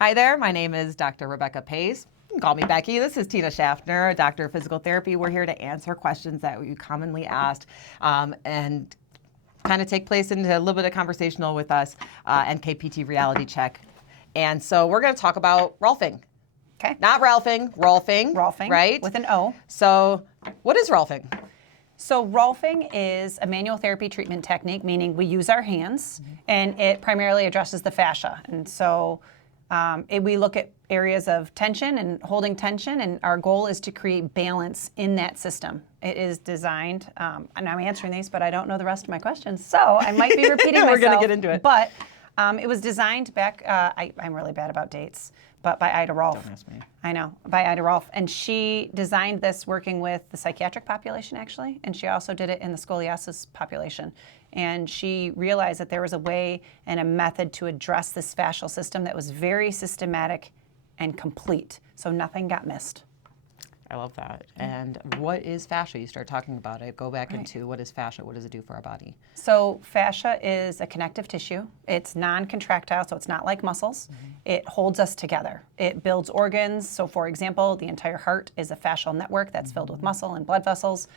Hi there, my name is Dr. Rebecca Pace. You can call me Becky. This is Tina Schaffner, a doctor of physical therapy. We're here to answer questions that you commonly asked and kind of take place into a little bit of conversational with us, NKPT Reality Check. And so we're going to talk about Rolfing. Okay. Not Rolfing, Rolfing. Rolfing, right? with an O. So what is Rolfing? So Rolfing is a manual therapy treatment technique, meaning we use our hands, and it primarily addresses the fascia. And so we look at areas of tension and holding tension, and our goal is to create balance in that system. It is designed, and I'm answering these, but I don't know the rest of my questions, so I might be repeating myself. We're going to get into it. But it was designed back, I'm really bad about dates, but by Ida Rolf. Don't ask me. I know, by Ida Rolf. And she designed this working with the psychiatric population, actually, and she also did it in the scoliosis population. And she realized that there was a way and a method to address this fascial system that was very systematic and complete, so nothing got missed. I love that. And what is fascia? You start talking about it. Go back into what is fascia? What does it do for our body? So fascia is a connective tissue. It's non-contractile, so it's not like muscles. It holds us together. It builds organs. So for example, the entire heart is a fascial network that's filled with muscle and blood vessels.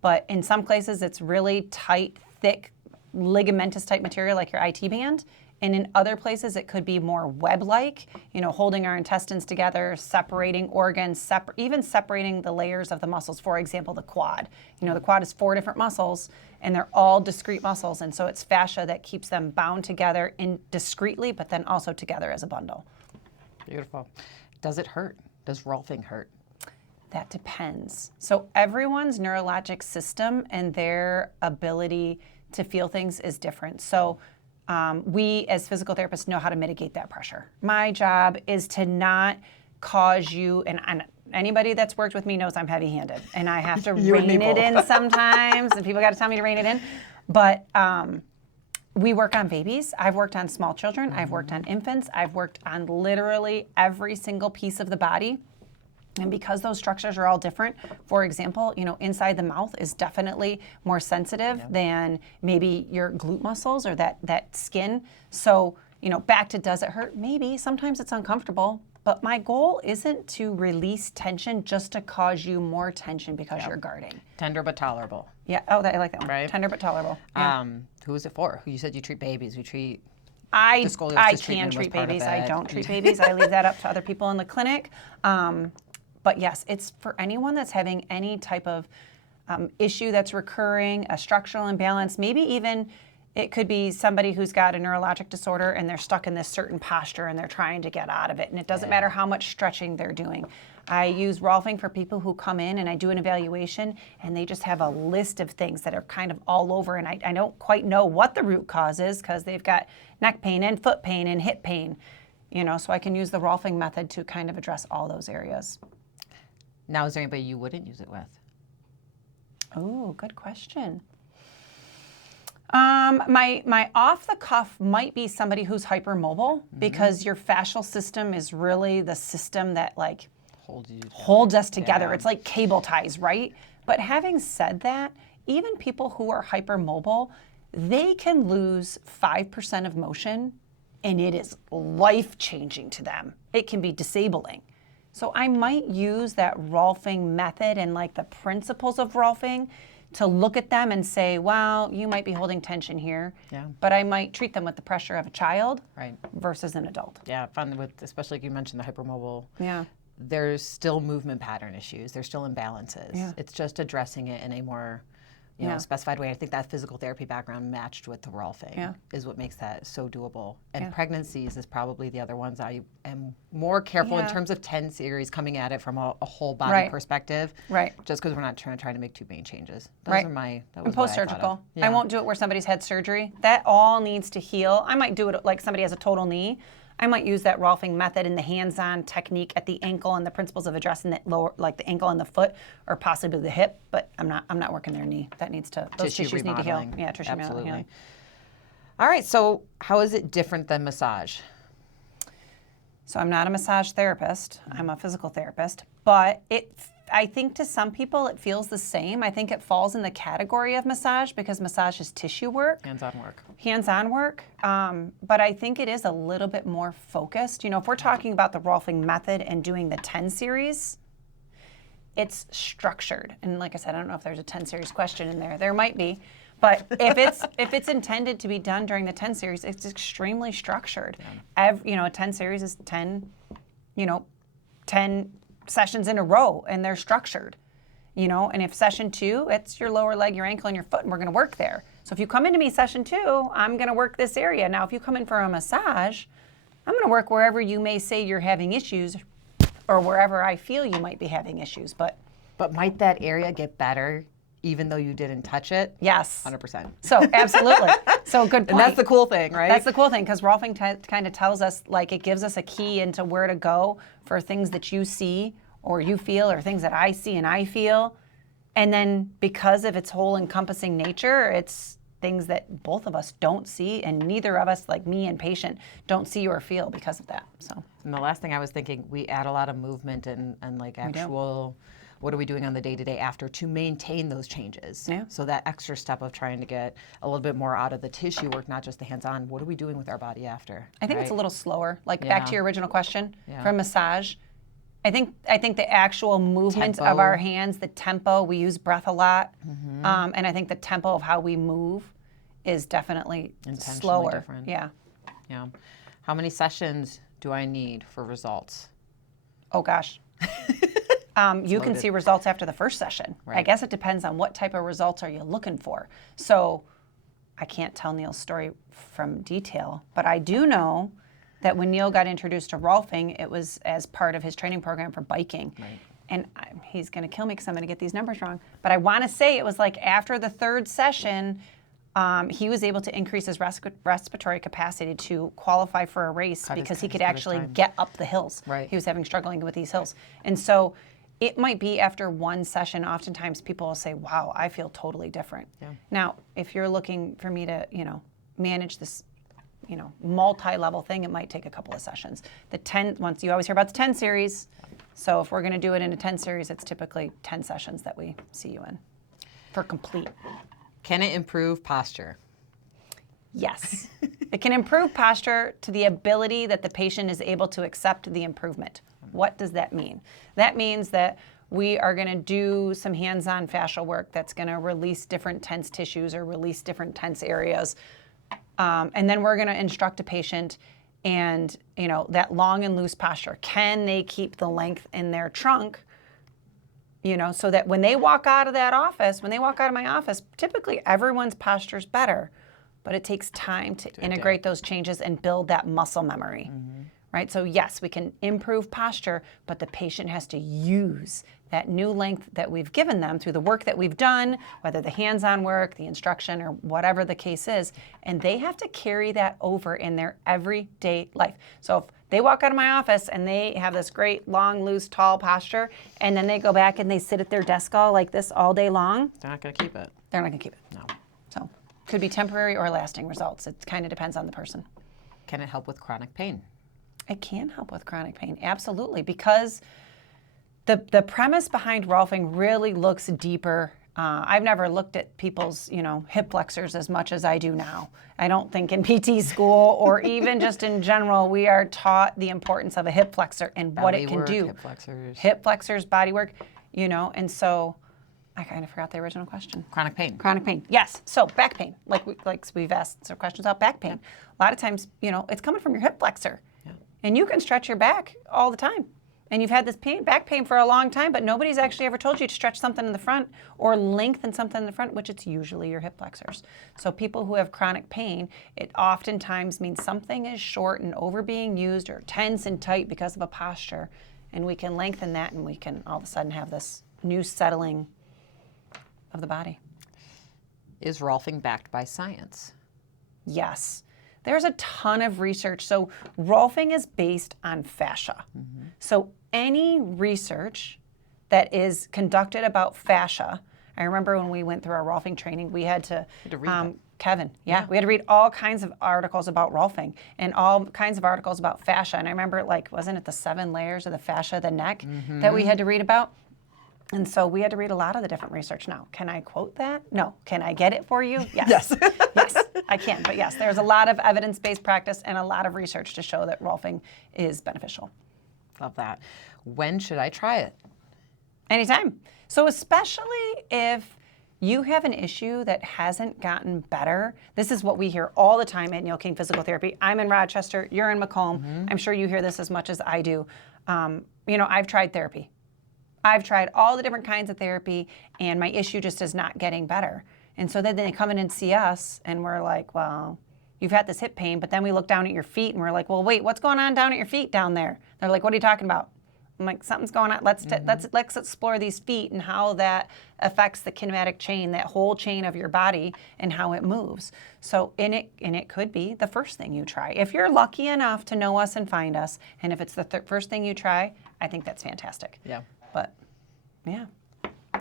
But in some places, it's really tight, thick, ligamentous type material like your IT band. And in other places, it could be more web-like, holding our intestines together, separating organs, even separating the layers of the muscles. For example, the quad. The quad is 4 different muscles, and they're all discrete muscles. And so it's fascia that keeps them bound together discretely, but then also together as a bundle. Beautiful. Does it hurt? Does Rolfing hurt? That depends. So everyone's neurologic system and their ability to feel things is different. So we as physical therapists know how to mitigate that pressure. My job is to not cause you, and anybody that's worked with me knows I'm heavy-handed, and I have to rein it in sometimes, and people got to tell me to rein it in. But we work on babies. I've worked on small children. I've worked on infants. I've worked on literally every single piece of the body. And because those structures are all different, for example, inside the mouth is definitely more sensitive than maybe your glute muscles or that skin. So, back to does it hurt? Maybe. Sometimes it's uncomfortable. But my goal isn't to release tension just to cause you more tension because you're guarding. Tender but tolerable. Yeah. Oh, I like that one. Right. Tender but tolerable. Yeah. Who is it for? You said you treat babies. We treat I scoliosis can treat was part of babies. it. I don't treat babies. I leave that up to other people in the clinic. But yes, it's for anyone that's having any type of issue that's recurring, a structural imbalance, maybe even it could be somebody who's got a neurologic disorder and they're stuck in this certain posture and they're trying to get out of it. And it doesn't matter how much stretching they're doing. I use Rolfing for people who come in and I do an evaluation and they just have a list of things that are kind of all over. And I don't quite know what the root cause is because they've got neck pain and foot pain and hip pain. So I can use the Rolfing method to kind of address all those areas. Now, is there anybody you wouldn't use it with? Oh, good question. My off the cuff might be somebody who's hypermobile because your fascial system is really the system that holds us together. Yeah. It's like cable ties, right? But having said that, even people who are hypermobile, they can lose 5% of motion and it is life-changing to them. It can be disabling. So I might use that Rolfing method and the principles of Rolfing to look at them and say, well, you might be holding tension here, but I might treat them with the pressure of a child versus an adult. Yeah, fun with, especially like you mentioned the hypermobile. Yeah. There's still movement pattern issues. There's still imbalances. Yeah. It's just addressing it in a more specified way. I think that physical therapy background matched with the Rolfing is what makes that so doable. And pregnancies is probably the other ones I am more careful in terms of 10 series coming at it from a whole body perspective. Right. Just because we're not trying to make too many changes. That was and post-surgical. I won't do it where somebody's had surgery. That all needs to heal. I might do it like somebody has a total knee. I might use that Rolfing method and the hands-on technique at the ankle and the principles of addressing the lower, like the ankle and the foot, or possibly the hip. But I'm not working their knee. That needs to those tissues need to heal. Yeah, tissue remodeling. All right. So how is it different than massage? So I'm not a massage therapist. I'm a physical therapist, but I think to some people it feels the same. I think it falls in the category of massage because massage is tissue work. Hands-on work. Hands-on work. But I think it is a little bit more focused. If we're talking about the Rolfing method and doing the 10 series, it's structured. And like I said, I don't know if there's a 10 series question in there. There might be. But if it's intended to be done during the 10 series, it's extremely structured. A 10 series is 10 sessions in a row, and they're structured. And if session 2, it's your lower leg, your ankle, and your foot, and we're going to work there. So if you come into me session 2, I'm going to work this area. Now, if you come in for a massage, I'm going to work wherever you may say you're having issues, or wherever I feel you might be having issues. But might that area get better even though you didn't touch it? Yes. 100%. So absolutely. So good point. And that's the cool thing, right? That's the cool thing, because Rolfing kind of tells us, like, it gives us a key into where to go for things that you see or you feel, or things that I see and I feel. And then because of its whole encompassing nature, it's things that both of us don't see, and neither of us, like me and patient, don't see or feel because of that. So. And the last thing I was thinking, we add a lot of movement and like actual, what are we doing on the day-to-day after to maintain those changes? Yeah. So that extra step of trying to get a little bit more out of the tissue work, not just the hands-on, what are we doing with our body after? I think it's a little slower. Like back to your original question, for massage, I think the actual movement of our hands, the tempo, we use breath a lot, and I think the tempo of how we move is definitely slower. Different. Yeah. How many sessions do I need for results? Oh gosh. You can see results after the first session. Right. I guess it depends on what type of results are you looking for. So I can't tell Neil's story from detail, but I do know that when Neil got introduced to Rolfing, it was as part of his training program for biking. Right. And he's going to kill me because I'm going to get these numbers wrong. But I want to say it was like after the third session, he was able to increase his respiratory capacity to qualify for a race because he could actually get up the hills. Right. He was having struggling with these hills. And so it might be after one session, oftentimes people will say, wow, I feel totally different. Yeah. Now, if you're looking for me to, manage this, multi-level thing, it might take a couple of sessions. Once you always hear about the 10 series. So if we're going to do it in a 10 series, it's typically 10 sessions that we see you in for complete. Can it improve posture? Yes. It can improve posture to the ability that the patient is able to accept the improvement. What does that mean? That means that we are going to do some hands-on fascial work that's going to release different tense tissues or release different tense areas. And then we're going to instruct a patient and, that long and loose posture. Can they keep the length in their trunk, so that when they walk out of that office, when they walk out of my office, typically everyone's posture's better, but it takes time to integrate those changes and build that muscle memory. Right? So yes, we can improve posture, but the patient has to use that new length that we've given them through the work that we've done, whether the hands-on work, the instruction, or whatever the case is, and they have to carry that over in their everyday life. So if they walk out of my office and they have this great long, loose, tall posture, and then they go back and they sit at their desk all like this all day long, they're not going to keep it. They're not going to keep it. No. So could be temporary or lasting results. It kind of depends on the person. Can it help with chronic pain? It can help with chronic pain, absolutely, because the premise behind Rolfing really looks deeper. I've never looked at people's, hip flexors as much as I do now. I don't think in PT school or even just in general, we are taught the importance of a hip flexor and what it can do. Hip flexors, body work, and so I kind of forgot the original question. Chronic pain. Chronic pain, yes. So back pain, like we've asked some questions about back pain. A lot of times, it's coming from your hip flexor. And you can stretch your back all the time. And you've had this back pain for a long time, but nobody's actually ever told you to stretch something in the front or lengthen something in the front, which it's usually your hip flexors. So people who have chronic pain, it oftentimes means something is short and over being used or tense and tight because of a posture. And we can lengthen that and we can all of a sudden have this new settling of the body. Is Rolfing backed by science? Yes. There's a ton of research. So Rolfing is based on fascia. So any research that is conducted about fascia, I remember when we went through our Rolfing training, we had to read Kevin, we had to read all kinds of articles about Rolfing and all kinds of articles about fascia. And I remember, wasn't it the 7 layers of the fascia of the neck that we had to read about? And so we had to read a lot of the different research now. Can I quote that? No. Can I get it for you? Yes. Yes. Yes, I can. But yes, there's a lot of evidence-based practice and a lot of research to show that Rolfing is beneficial. Love that. When should I try it? Anytime. So especially if you have an issue that hasn't gotten better. This is what we hear all the time at Neil King Physical Therapy. I'm in Rochester, you're in Macomb. I'm sure you hear this as much as I do. I've tried therapy. I've tried all the different kinds of therapy, and my issue just is not getting better. And so then they come in and see us, and we're like, well, you've had this hip pain, but then we look down at your feet, and we're like, well, wait, what's going on down at your feet down there? They're like, what are you talking about? I'm like, something's going on. Let's explore these feet and how that affects the kinematic chain, that whole chain of your body, and how it moves. So, it could be the first thing you try. If you're lucky enough to know us and find us, and if it's the first thing you try, I think that's fantastic. Yeah. But, yeah.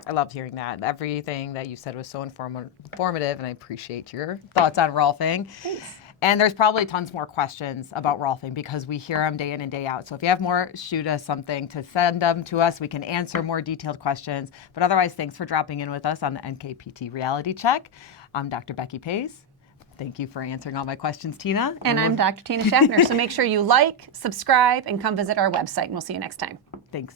I loved hearing that. Everything that you said was so informative, and I appreciate your thoughts on Rolfing. Thanks. And there's probably tons more questions about Rolfing because we hear them day in and day out. So if you have more, shoot us something to send them to us. We can answer more detailed questions. But otherwise, thanks for dropping in with us on the NKPT Reality Check. I'm Dr. Becky Pace. Thank you for answering all my questions, Tina. And I'm Dr. Tina Schaffner. So make sure you like, subscribe, and come visit our website, and we'll see you next time. Thanks.